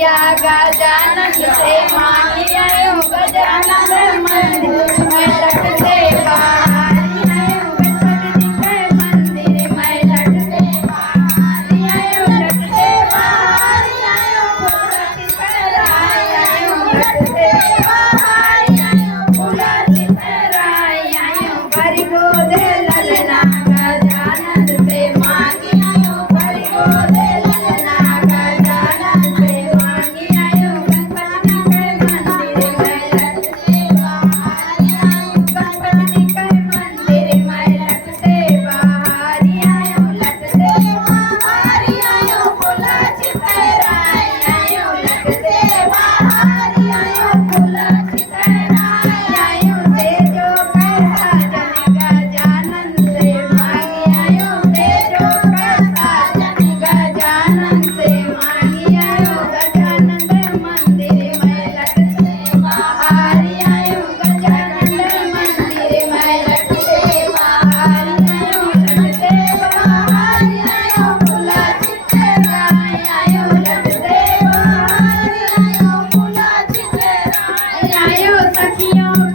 गजानन से मांगी आयो गजानन मंदिर में लटके बाहरी आयो गणपति के मंदिर में लटके बाहरी आयो लटके बाहरी आयो फूलाची पहराई आयो लटके बाहरी आयो फूलाची पहराई आयो भरी गोदे ललना गजानन से मांगी आयो भरी गोदे ललना गजानन से मांगी आयो गणपति के मंदिर में लटके बाहरी आयो गणपति के मंदिर में लटके बाहरी आयो लटके बाहरी आयो फुलाची पहराई आयो लटके बाहरी आयो फुलाची पहराई आयो तेजो कैसा जन गजानन सखियों